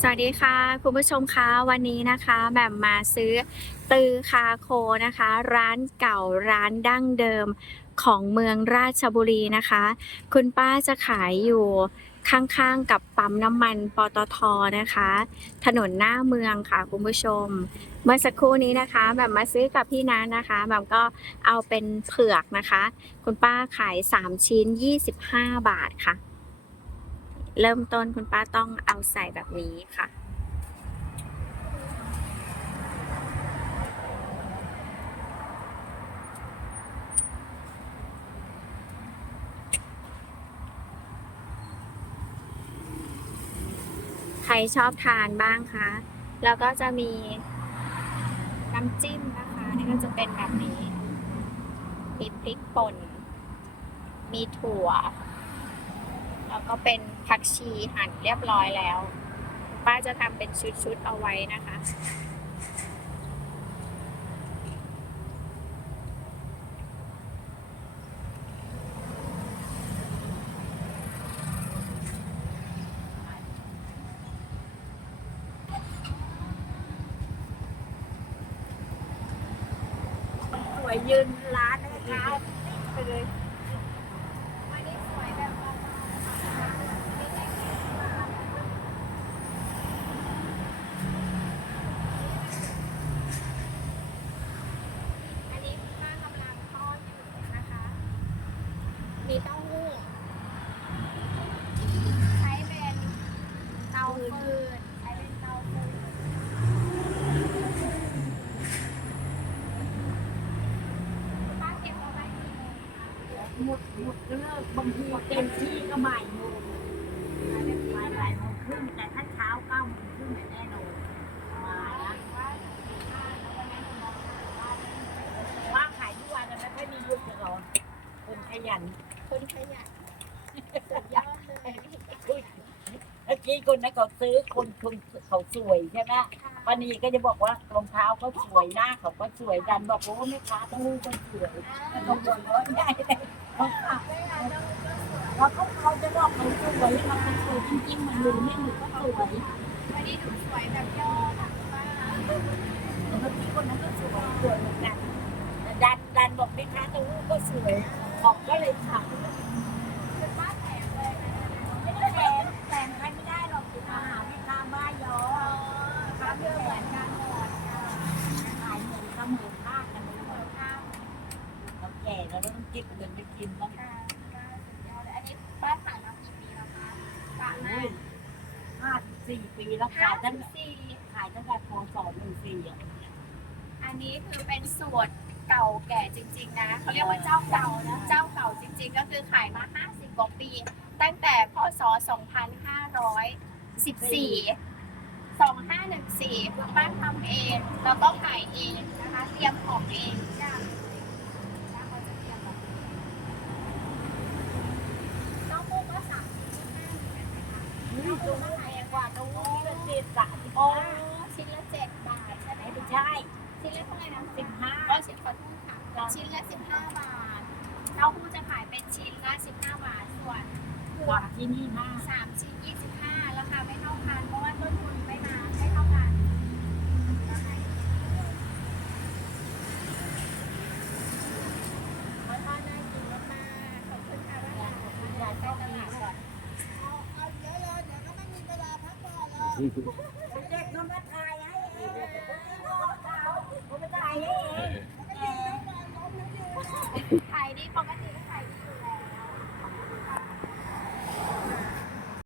สวัสดีค่ะ คุณผู้ชมคะวันนี้นะคะแหม่มาซื้อตือคาโคนะคะ ร้านเก่าร้านดั้งเดิมของเมืองราชบุรีนะคะ คุณป้าจะขายอยู่ข้างๆกับปั๊มน้ำมันปตทนะคะ ถนนหน้าเมืองค่ะคุณผู้ชม เมื่อสักครู่นี้นะคะ แบบมาซื้อกับพี่นัทนะคะ แบบก็เอาเป็นเผือกนะคะ คุณป้าขาย 3 ชิ้น 25 บาทค่ะ เริ่มต้นคุณป้าต้องเอาใส่แบบนี้ค่ะ ใครชอบทานบ้างคะ แล้วก็จะมีน้ำจิ้มนะคะนี่ก็จะเป็นแบบนี้ มีพริกป่น มีถั่ว แล้วก็เป็น ผักชีหั่นเรียบร้อยแล้ว ป้าจะทำเป็นชุดๆเอาไว้นะคะ สวยยืนร้านนะคะไปเลย วันนี้สวยแบบอันนี้ป้ากำลังทอดอยู่นะคะ มีเต้าหู้ ใช้เป็นเตาฟืน ใช้เป็นเตาฟืนป้าเก็บเอาไว้กี่โมงคะ หมดหมดก็เลิกบางทีเต็มที่ก็บ่ายโมงบ่ายบ่ายโมงครึ่งแต่ถ้าเช้าเก้าโมงครึ่งเนี่ยแน่นอนมาละว่าขายทุกวันนะไม่ค่อยมีหยุดเลยหรอคนขยันคนขยันสุดยอดเลยเมื่อกี้คนนั้นเขาซื้อคนคนเขาสวยใช่ไหมป้านีก็จะบอกว่ารองเท้าเขาสวยหน้าเขาก็สวยดันบอกโอ้แม่ค้าต้องรู้ก็สวยเขาบอกว่าใหญ่เลย แล้วเขาเขาจะบอกเขาสวยมันเป็นสวยจริงๆมันดูไม่หนูก็สวยไม่ได้ดูสวยแบบย่อค่ะป้าแต่เมื่อกี้คนนั้นก็สวยสวยเหมือนกันดันดันบอกแม่ค้าตัวลูกก็สวยของก็เลยถาม คือป้าแถมเลยนะ ไม่ได้แถมแต่งใครไม่ได้หรอกคือมาหาแม่ค้าบ้ายอ ป้าเพื่อเหมือนกันหมด ขายเหมือนเสมอภาคกันเลยเราแก่เราต้องเก็บเงินไปกินบ้างค่ะป้าสุดยอดเลยอันนี้ป้าขายมากี่ปีแล้วคะป้ามาอุ้ยห้าสิบสี่ปีแล้วห้าขายตั้งสิบสี่ขายตั้งแต่พศหนึ่งสี่อะอันนี้คือเป็นสูตรเก่าแก่จริง ๆ นะเขาเรียกว่าเจ้าเก่านะ เจ้าเก่าจริง ๆ ก็คือขายมา 50 กว่าปี ตั้งแต่พศ 2514 2514คุณป้าทำเอง แล้วก็ขายเองนะคะ เตรียมของเองทุกอย่างป้าเขาจะเตรียมแบบนี้เต้าหู้ก็สามสิบห้าเหมือนกันนะคะ นี่ตรงนี้แพงกว่าตรงนี้เป็นเศษสามสิบ โอ้ ห้า ชิ้นละเจ็ดบาทใช่ไหม ไม่ คะ ใช่ ชิ้นละเท่าไหร่นะ สิบห้า ก็ชิ้นขอโทษค่ะ ชิ้นละ 15 บาท เต้าหู้จะขายเป็นชิ้นละ 15 บาท ส่วนเผื กอว่ากที่นี่ห้าสามชิ้น25ราคาไม่เท่ากัน เพราะว่าต้นทุนไม่มาไม่เท่ากันนะคะขอทานน่ากินมากๆขอบคุณค่ะว่าคุณยายต้องมีก่อนเด็กเขามาถ่ายให้เองเขามาถ่ายให้เอง